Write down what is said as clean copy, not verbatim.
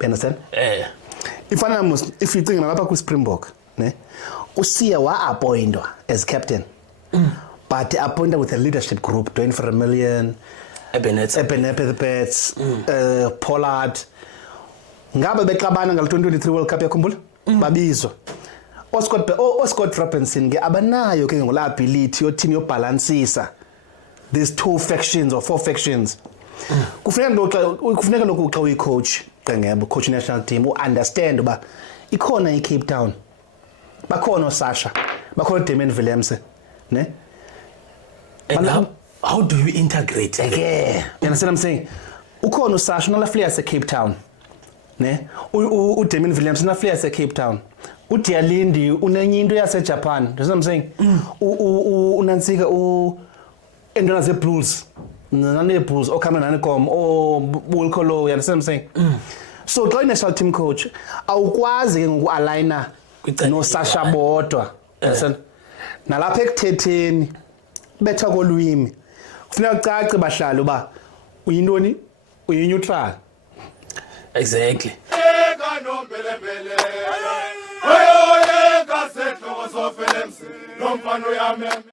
You understand? If you think about Springbok, ne? Usia wa appointed as captain. But appointed with a leadership group, Dwayne Vermeulen, Ebenezer, Pollard. Ngabe beqabana ngal 2023 World Cup yakhumbula? Babizwa. Oscott Robinson ke abanayo ke ngola ability yothini yo balancisa these two factions or four factions. Kufuneka lokhu xa uyicoach Qengebo coach national team understand ba ikhona eCape Town. Bakhona Sasha, bakhona Damian Williamson, ne? And how do you integrate? Okay. You understand what I'm saying? Ukhona Sasha nala players eCape Town. Ne? Damian Williamson na players eCape Town. Dialindi unenye into yase Japan. You know what I'm saying? Unansika endona ze Bulls. Nane Bulls okhama nani kom Bulkolo, you understand what I'm saying? So xa national team coach awukwazi ke ngoku-aligna no Sasha bodwa. Understand? Nalapha ekuthetheni betha kolwimi. Kufuneka ucace bahlali uba uyintoni? Uyi-neutral. Exactly.